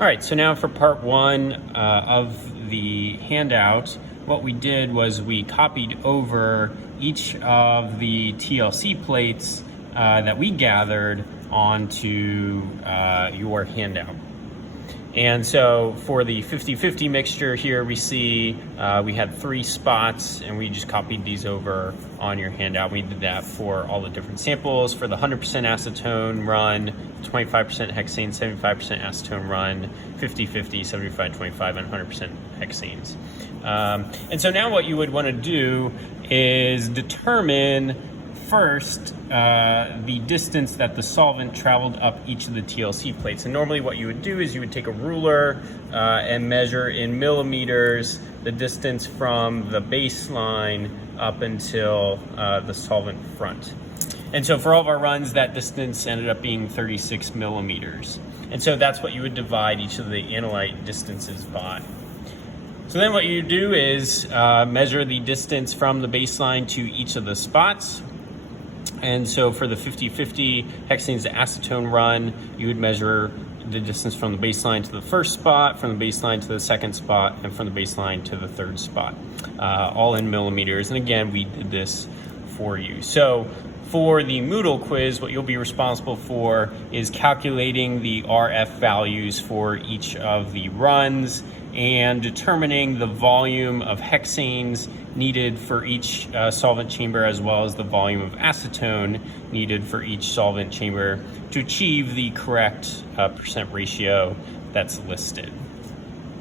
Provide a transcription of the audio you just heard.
All right, so now for part one of the handout, what we did was we copied over each of the TLC plates that we gathered onto your handout. And so for the 50-50 mixture here, we see we had 3 spots, and we just copied these over on your handout. We did that for all the different samples. For the 100% acetone run, 25% hexane, 75% acetone run, 50-50, 75-25, and 100% hexanes. And so now what you would want to do is determine first the distance that the solvent traveled up each of the TLC plates. And normally what you would do is you would take a ruler and measure in millimeters the distance from the baseline up until the solvent front. And so for all of our runs, that distance ended up being 36 millimeters. And so that's what you would divide each of the analyte distances by. So then what you do is measure the distance from the baseline to each of the spots. And so for the 50-50 hexanes to acetone run, you would measure the distance from the baseline to the first spot, from the baseline to the second spot, and from the baseline to the third spot, all in millimeters. And again, we did this for you. So for the Moodle quiz, what you'll be responsible for is calculating the RF values for each of the runs and determining the volume of hexanes needed for each solvent chamber, as well as the volume of acetone needed for each solvent chamber to achieve the correct percent ratio that's listed.